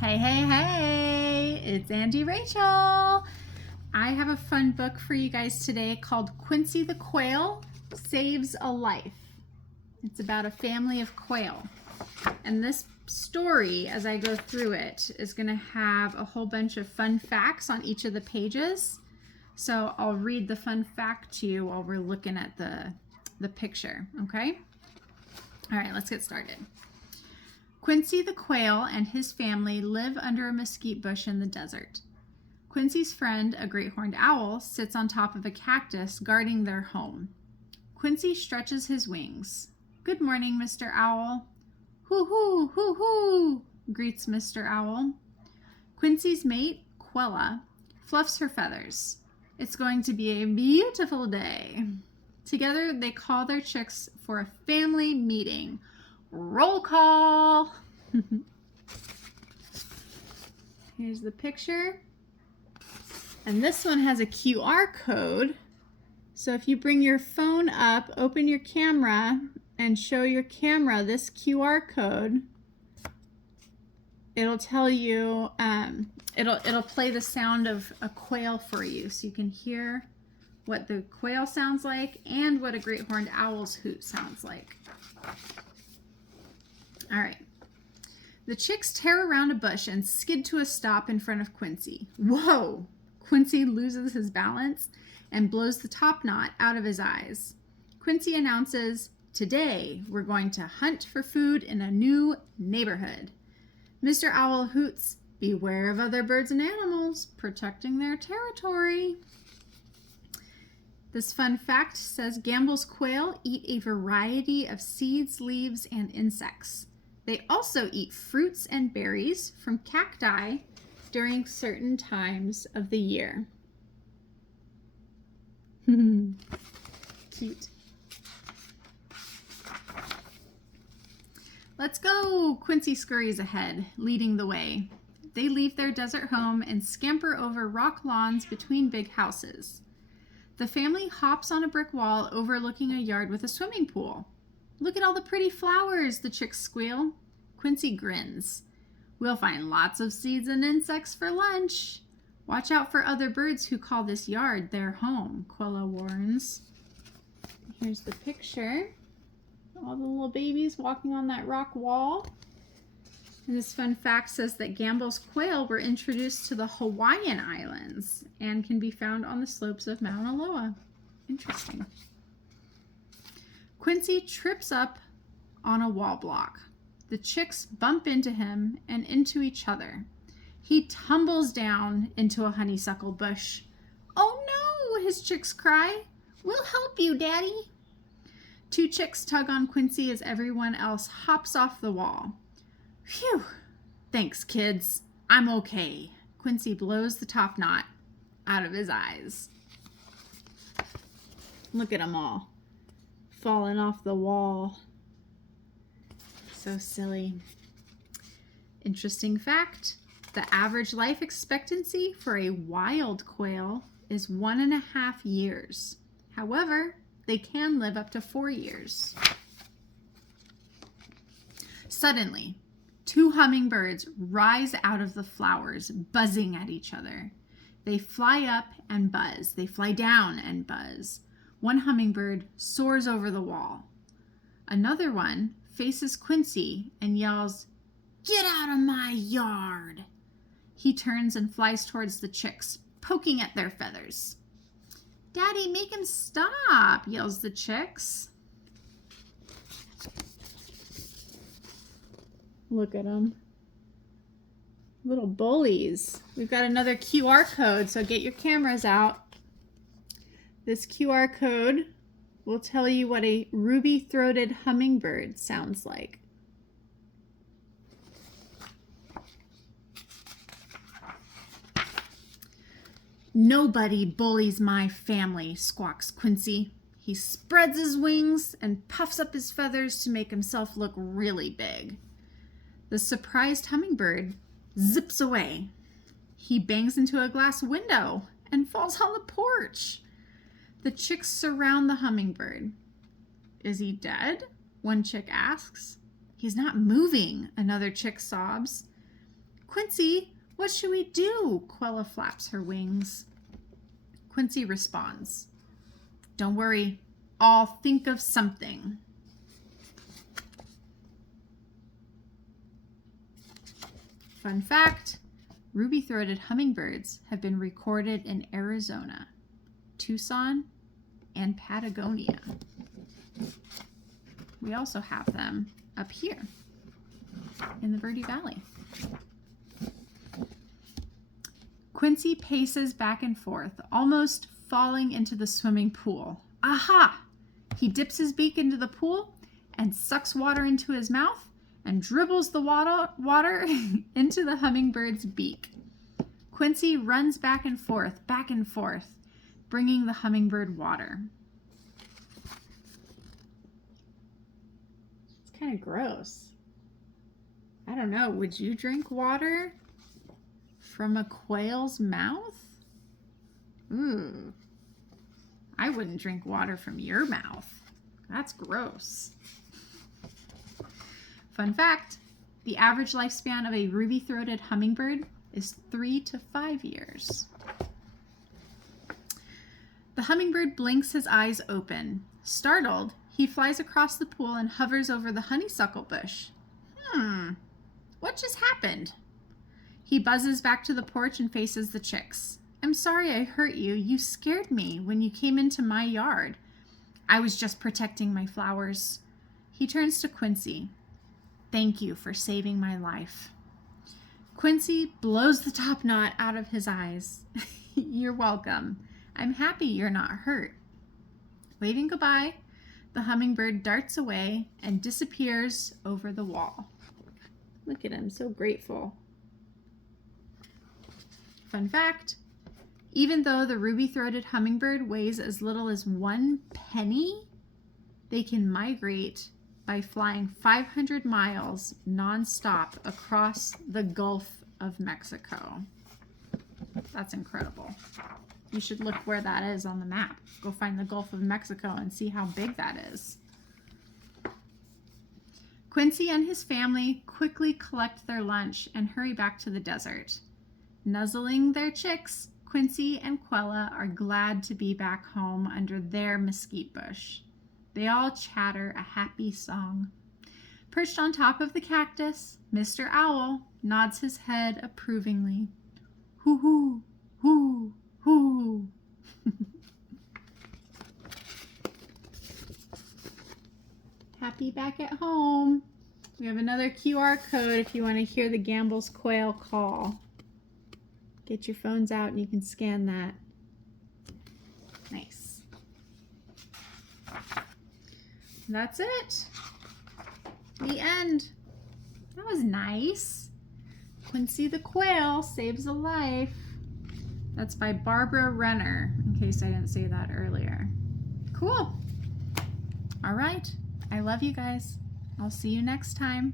Hey, hey, hey, it's Auntie Rachel. I have a fun book for you guys today called Quincy the Quail Saves a Life. It's about a family of quail. And this story, as I go through it, is going to have a whole bunch of fun facts on each of the pages. So I'll read the fun fact to you while we're looking at the picture, okay? All right, let's get started. Quincy the Quail and his family live under a mesquite bush in the desert. Quincy's friend, a great horned owl, sits on top of a cactus guarding their home. Quincy stretches his wings. "Good morning, Mr. Owl." "Hoo hoo, hoo hoo," greets Mr. Owl. Quincy's mate, Quella, fluffs her feathers. It's going to be a beautiful day. Together, they call their chicks for a family meeting. Roll call. Here's the picture. And this one has a QR code. So if you bring your phone up, open your camera, and show your camera this QR code, it'll tell you, it'll play the sound of a quail for you. So you can hear what the quail sounds like and what a great horned owl's hoot sounds like. All right. The chicks tear around a bush and skid to a stop in front of Quincy. Whoa! Quincy loses his balance and blows the top knot out of his eyes. Quincy announces, "Today we're going to hunt for food in a new neighborhood." Mr. Owl hoots, "Beware of other birds and animals, protecting their territory." This fun fact says Gamble's quail eat a variety of seeds, leaves, and insects. They also eat fruits and berries from cacti during certain times of the year. Cute. Let's go! Quincy scurries ahead, leading the way. They leave their desert home and scamper over rock lawns between big houses. The family hops on a brick wall overlooking a yard with a swimming pool. "Look at all the pretty flowers," the chicks squeal. Quincy grins. "We'll find lots of seeds and insects for lunch. Watch out for other birds who call this yard their home," Quella warns. Here's the picture. All the little babies walking on that rock wall. And this fun fact says that Gamble's quail were introduced to the Hawaiian Islands and can be found on the slopes of Mauna Loa. Interesting. Quincy trips up on a wall block. The chicks bump into him and into each other. He tumbles down into a honeysuckle bush. "Oh no!" his chicks cry. "We'll help you, Daddy." Two chicks tug on Quincy as everyone else hops off the wall. "Phew! Thanks, kids. I'm okay." Quincy blows the top knot out of his eyes. Look at them all falling off the wall. So silly. Interesting fact, the average life expectancy for a wild quail is 1.5 years. However, they can live up to 4 years. Suddenly, 2 hummingbirds rise out of the flowers, buzzing at each other. They fly up and buzz. They fly down and buzz. One hummingbird soars over the wall. Another one faces Quincy and yells, "Get out of my yard!" He turns and flies towards the chicks, poking at their feathers. "Daddy, make him stop!" yells the chicks. Look at them. Little bullies. We've got another QR code, so get your cameras out. This QR code will tell you what a ruby-throated hummingbird sounds like. "Nobody bullies my family," squawks Quincy. He spreads his wings and puffs up his feathers to make himself look really big. The surprised hummingbird zips away. He bangs into a glass window and falls on the porch. The chicks surround the hummingbird. "Is he dead?" one chick asks. "He's not moving," another chick sobs. Quincy, what should we do? Quella flaps her wings. Quincy responds, don't worry, I'll think of something. Fun fact, ruby-throated hummingbirds have been recorded in Arizona, Tucson, and Patagonia. We also have them up here in the Verde Valley. Quincy paces back and forth, almost falling into the swimming pool. Aha! He dips his beak into the pool and sucks water into his mouth and dribbles the water into the hummingbird's beak. Quincy runs back and forth, bringing the hummingbird water. It's kind of gross. I don't know, would you drink water from a quail's mouth? Ooh. I wouldn't drink water from your mouth. That's gross. Fun fact, the average lifespan of a ruby-throated hummingbird is 3 to 5 years. The hummingbird blinks his eyes open. Startled, he flies across the pool and hovers over the honeysuckle bush. What just happened? He buzzes back to the porch and faces the chicks. I'm sorry I hurt you. You scared me when you came into my yard. I was just protecting my flowers. He turns to Quincy. Thank you for saving my life. Quincy blows the top knot out of his eyes. You're welcome. I'm happy you're not hurt. Waving goodbye, the hummingbird darts away and disappears over the wall. Look at him, so grateful. Fun fact, even though the ruby-throated hummingbird weighs as little as 1 penny, they can migrate by flying 500 miles nonstop across the Gulf of Mexico. That's incredible. You should look where that is on the map. Go find the Gulf of Mexico and see how big that is. Quincy and his family quickly collect their lunch and hurry back to the desert. Nuzzling their chicks, Quincy and Quella are glad to be back home under their mesquite bush. They all chatter a happy song. Perched on top of the cactus, Mr. Owl nods his head approvingly. Hoo hoo, hoo, hoo. Happy back at home. We have another QR code if you want to hear the Gamble's quail call. Get your phones out and you can scan that. Nice. That's it. The end. That was nice. Quincy the Quail saves a life. That's by Barbara Renner, in case I didn't say that earlier. Cool. All right. I love you guys. I'll see you next time.